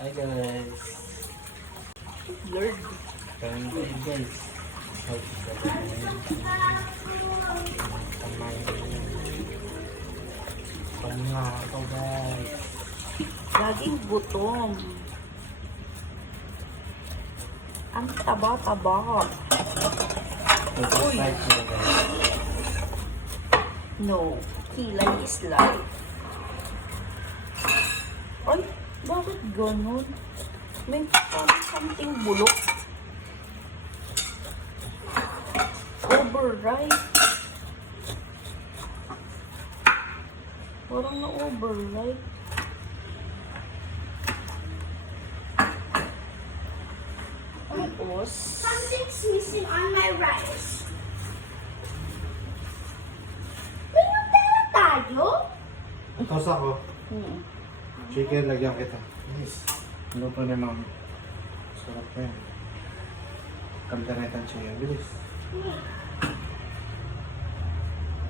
Hi guys. Lord. Kain tayo guys. Hi Panga ako guys. Laging gutom. Ang taba-taba. Uy. No. Kilay is life. Ay, bakit ganun? May parang something bulok. Override. Parang na-override. Tapos, Something's missing on my rice. May Nutella tayo? Tos ako. hmm. Chicken, lagyan kita. Yes. Luto ni ma'am. Sarap pa yan. Kalderetan siya. Bilis.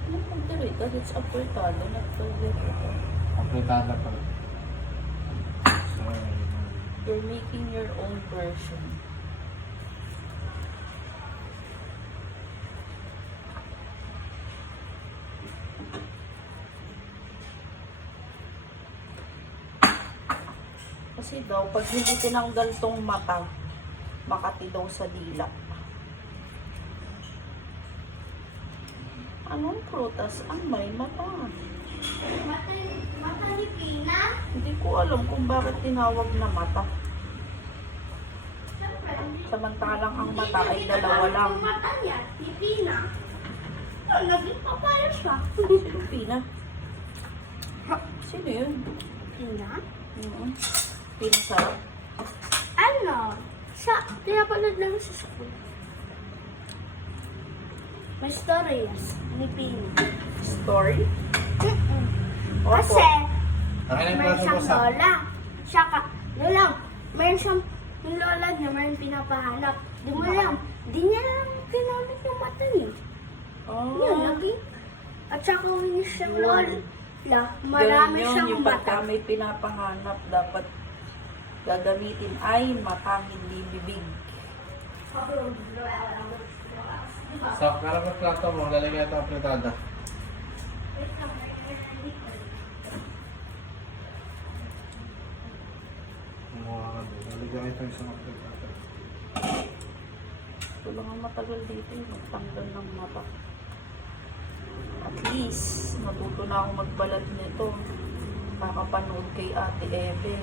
Ano pang dirita? It's apertado, not dirita. Apretada pa. So, You're making your own version. Kasi daw, pag hindi tinanggal tong mata, makati daw sa dila. Anong prutas ang may mata? Mata ni Pina? Hindi ko alam kung bakit tinawag na mata. Siyempre, Samantalang ang mata ay dalawa lang. Yung mata niya, ni Pina. Oh, naging papaya siya. Sino Pina? Sino yun? Pina? Pina sarap. Ano? Siya, pinapanood lang sa school. May stories ni Pina. Story? Kasi, Akin ang may klase isang mo sa... lola. Siya ka, lola, mayroon siyang, yung lola niya, mayroon pinapahanap. Di mo lang, di niya lang kinamit yung mata niya. Yun, lagi. At saka winis siyang lola. Marami Ganun yun, siyang yung pagka mata. may pinapahanap, dapat gagamitin ay mata, hindi bibig. Sa karapat plato mo, lalagyan ito apretada. Lalagyan ito isang apretada. Ito lang ang matagal dito, yung magtanggal ng mata. At least, natuto na ako magbalat nito. Kakapanood kay Ate Eben.